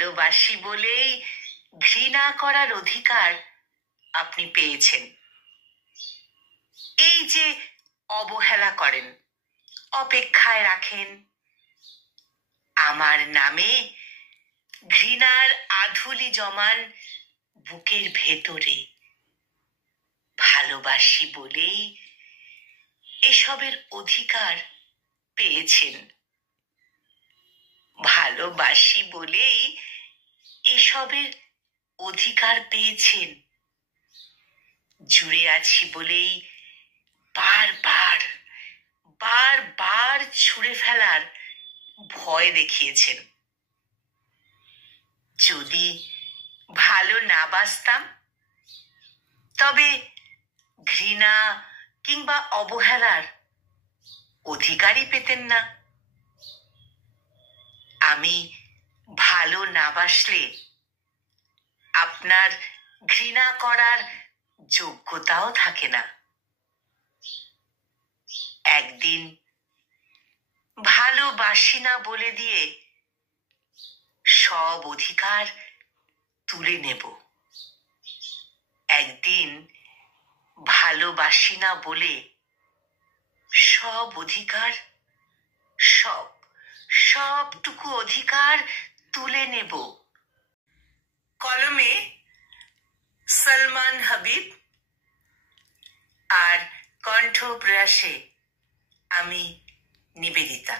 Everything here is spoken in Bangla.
ভালোবাসি বলেই ঘৃণা করার অধিকার আপনি পেয়েছেন। এই যে অবহেলা করেন, অপেক্ষায় রাখেন, আমার নামে ঘৃণার আধুলি জমান বুকের ভেতরে, ভালোবাসি বলেই এসবের অধিকার পেয়েছেন। ভালোবাসি বলেই এসবের অধিকার পেয়েছেন। জুড়ে আছি বলেই বারবার বারবার ছুঁড়ে ফেলার ভয় দেখিয়েছেন। যদি ভালো না বাসতাম, তবে ঘৃণা কিংবা অবহেলার অধিকারই পেতেন না। আমি ভালো না বাসলে আপনার ঘৃণা করার যোগ্যতাও থাকে না। একদিন ভালোবাসি না বলে দিয়ে সব অধিকার তুলে নেব। একদিন ভালোবাসি না বলে সব অধিকার, সবটুকু অধিকার তুলে নেব। কলমে সলমান হাবিব আর কণ্ঠ প্রয়াসে আমি নিবেদিতা।